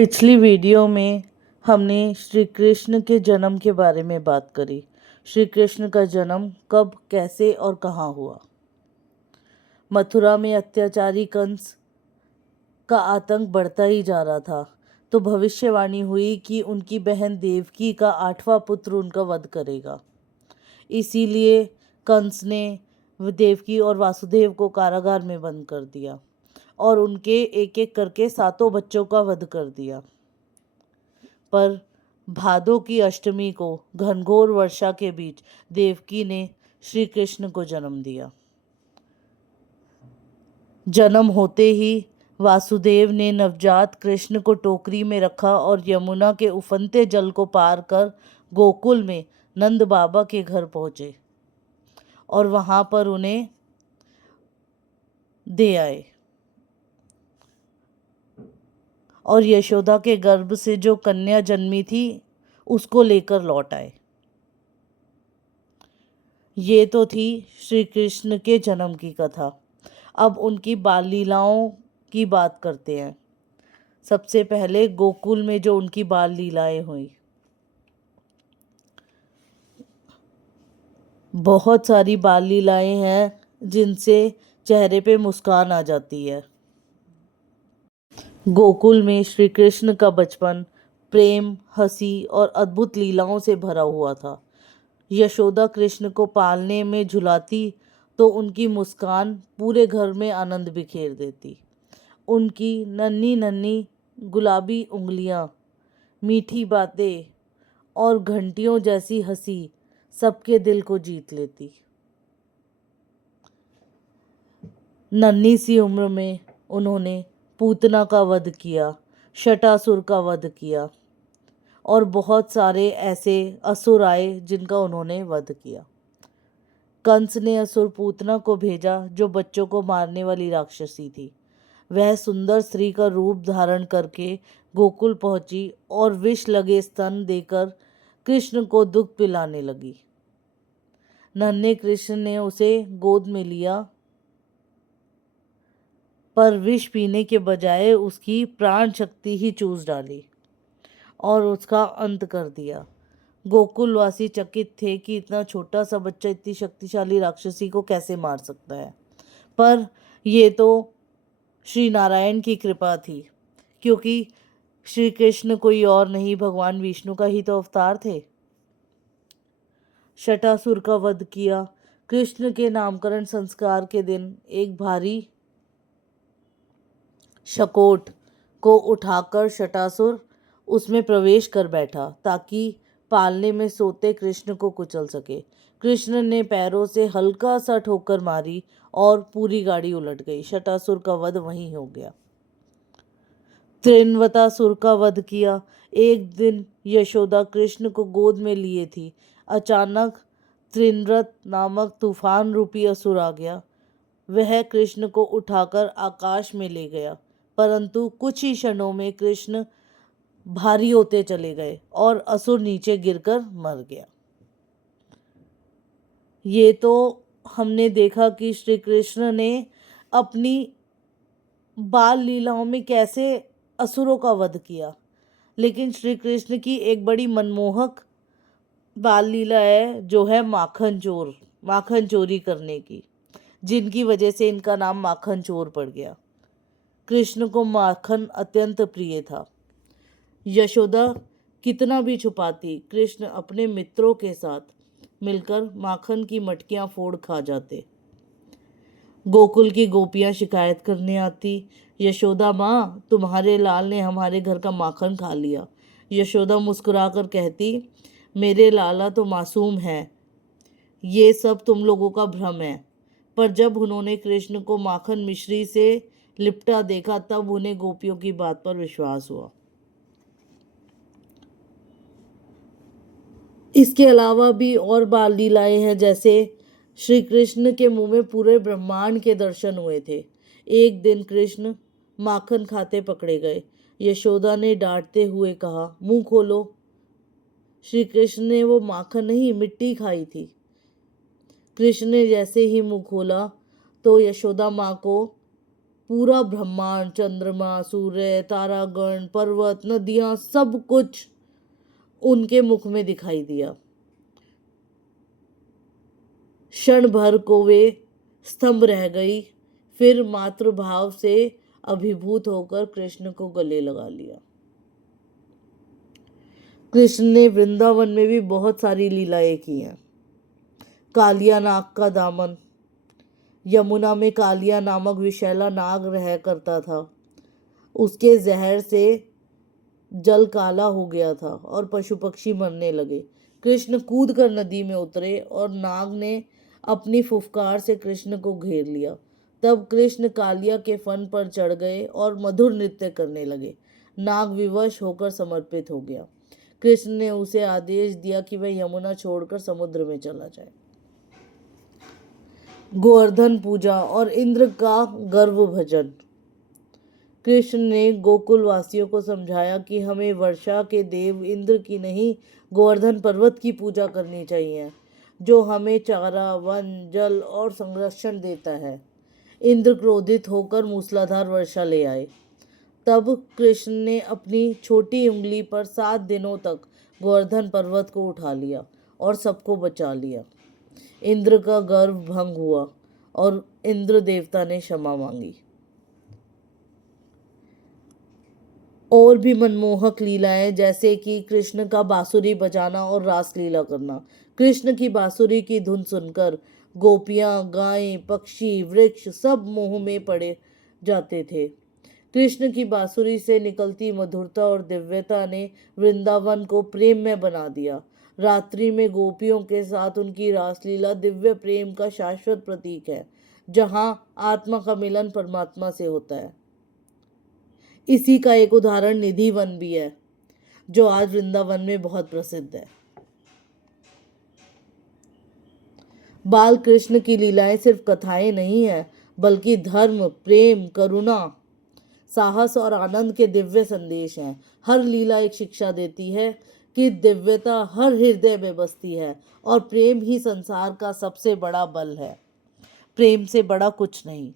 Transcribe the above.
पिछली वीडियो में हमने श्री कृष्ण के जन्म के बारे में बात करी। श्री कृष्ण का जन्म कब, कैसे और कहाँ हुआ। मथुरा में अत्याचारी कंस का आतंक बढ़ता ही जा रहा था, तो भविष्यवाणी हुई कि उनकी बहन देवकी का 8वां पुत्र उनका वध करेगा। इसीलिए कंस ने देवकी और वासुदेव को कारागार में बंद कर दिया और उनके एक एक करके 7 बच्चों का वध कर दिया। पर भादों की अष्टमी को घनघोर वर्षा के बीच देवकी ने श्री कृष्ण को जन्म दिया। जन्म होते ही वासुदेव ने नवजात कृष्ण को टोकरी में रखा और यमुना के उफनते जल को पार कर गोकुल में नंद बाबा के घर पहुंचे और वहां पर उन्हें दे आए और यशोदा के गर्भ से जो कन्या जन्मी थी उसको लेकर लौट आए। ये तो थी श्री कृष्ण के जन्म की कथा। अब उनकी बाल लीलाओं की बात करते हैं। सबसे पहले गोकुल में जो उनकी बाल लीलाएं हुई, बहुत सारी बाल लीलाएं हैं जिनसे चेहरे पे मुस्कान आ जाती है। गोकुल में श्री कृष्ण का बचपन प्रेम, हंसी और अद्भुत लीलाओं से भरा हुआ था। यशोदा कृष्ण को पालने में झुलाती तो उनकी मुस्कान पूरे घर में आनंद बिखेर देती। उनकी नन्ही नन्ही गुलाबी उंगलियां, मीठी बातें और घंटियों जैसी हंसी सबके दिल को जीत लेती। नन्ही सी उम्र में उन्होंने पूतना का वध किया, शटासुर का वध किया और बहुत सारे ऐसे असुर आए जिनका उन्होंने वध किया। कंस ने असुर पूतना को भेजा जो बच्चों को मारने वाली राक्षसी थी। वह सुंदर स्त्री का रूप धारण करके गोकुल पहुंची और विष लगे स्तन देकर कृष्ण को दुख पिलाने लगी। नन्हे कृष्ण ने उसे गोद में लिया, पर विष पीने के बजाय उसकी प्राण शक्ति ही चूस डाली और उसका अंत कर दिया। गोकुलवासी चकित थे कि इतना छोटा सा बच्चा इतनी शक्तिशाली राक्षसी को कैसे मार सकता है। पर यह तो श्री नारायण की कृपा थी, क्योंकि श्री कृष्ण कोई और नहीं, भगवान विष्णु का ही तो अवतार थे। शटासुर का वध किया। कृष्ण के नामकरण संस्कार के दिन एक भारी शकोट को उठाकर शटासुर उसमें प्रवेश कर बैठा ताकि पालने में सोते कृष्ण को कुचल सके। कृष्ण ने पैरों से हल्का सा ठोकर मारी और पूरी गाड़ी उलट गई। शटासुर का वध वहीं हो गया। त्रिनवतासुर का वध किया। एक दिन यशोदा कृष्ण को गोद में लिए थी। अचानक त्रिनव्रत नामक तूफान रूपी असुर आ गया। वह कृष्ण को उठाकर आकाश में ले गया, परंतु कुछ ही क्षणों में कृष्ण भारी होते चले गए और असुर नीचे गिरकर मर गया। ये तो हमने देखा कि श्री कृष्ण ने अपनी बाल लीलाओं में कैसे असुरों का वध किया, लेकिन श्री कृष्ण की एक बड़ी मनमोहक बाल लीला है जो है माखन चोरी करने की, जिनकी वजह से इनका नाम माखन चोर पड़ गया। कृष्ण को माखन अत्यंत प्रिय था। यशोदा कितना भी छुपाती, कृष्ण अपने मित्रों के साथ मिलकर माखन की मटकियां फोड़ खा जाते। गोकुल की गोपियां शिकायत करने आती, यशोदा माँ, तुम्हारे लाल ने हमारे घर का माखन खा लिया। यशोदा मुस्कुराकर कहती, मेरे लाला तो मासूम है, ये सब तुम लोगों का भ्रम है। पर जब उन्होंने कृष्ण को माखन मिश्री से लिपटा देखा, तब उन्हें गोपियों की बात पर विश्वास हुआ। इसके अलावा भी और बाल लीलाएं हैं, जैसे श्री कृष्ण के मुंह में पूरे ब्रह्मांड के दर्शन हुए थे। एक दिन कृष्ण माखन खाते पकड़े गए। यशोदा ने डांटते हुए कहा, मुंह खोलो। श्री कृष्ण ने वो माखन नहीं, मिट्टी खाई थी। कृष्ण ने जैसे ही मुंह खोला तो यशोदा माँ को पूरा ब्रह्मांड, चंद्रमा, सूर्य, तारागण, पर्वत, नदियां, सब कुछ उनके मुख में दिखाई दिया। क्षण भर को वे स्तंभ रह गई, फिर मातृभाव से अभिभूत होकर कृष्ण को गले लगा लिया। कृष्ण ने वृंदावन में भी बहुत सारी लीलाएं की हैं। कालिया नाग का दामन, यमुना में कालिया नामक विषैला नाग रह करता था। उसके जहर से जल काला हो गया था और पशु पक्षी मरने लगे। कृष्ण कूद कर नदी में उतरे और नाग ने अपनी फुफकार से कृष्ण को घेर लिया। तब कृष्ण कालिया के फन पर चढ़ गए और मधुर नृत्य करने लगे। नाग विवश होकर समर्पित हो गया। कृष्ण ने उसे आदेश दिया कि वह यमुना छोड़कर समुद्र में चला जाए। गोवर्धन पूजा और इंद्र का गर्व भजन। कृष्ण ने गोकुल वासियों को समझाया कि हमें वर्षा के देव इंद्र की नहीं, गोवर्धन पर्वत की पूजा करनी चाहिए, जो हमें चारा, वन, जल और संरक्षण देता है। इंद्र क्रोधित होकर मूसलाधार वर्षा ले आए। तब कृष्ण ने अपनी छोटी उंगली पर 7 दिनों तक गोवर्धन पर्वत को उठा लिया और सबको बचा लिया। इंद्र का गर्व भंग हुआ और इंद्र देवता ने क्षमा मांगी। और भी मनमोहक लीलाएं, जैसे कि कृष्ण का बांसुरी बजाना और रास लीला करना। कृष्ण की बांसुरी की धुन सुनकर गोपियां, गायें, पक्षी, वृक्ष सब मोह में पड़े जाते थे। कृष्ण की बांसुरी से निकलती मधुरता और दिव्यता ने वृंदावन को प्रेम में बना दिया। रात्रि में गोपियों के साथ उनकी रासलीला दिव्य प्रेम का शाश्वत प्रतीक है, जहां आत्मा का मिलन परमात्मा से होता है। इसी का एक उदाहरण निधि वन भी है, जो आज वृंदावन में बहुत प्रसिद्ध है। बाल कृष्ण की लीलाएं सिर्फ कथाएं नहीं है, बल्कि धर्म, प्रेम, करुणा, साहस और आनंद के दिव्य संदेश हैं। हर लीला एक शिक्षा देती है कि दिव्यता हर हृदय में बसती है और प्रेम ही संसार का सबसे बड़ा बल है। प्रेम से बड़ा कुछ नहीं।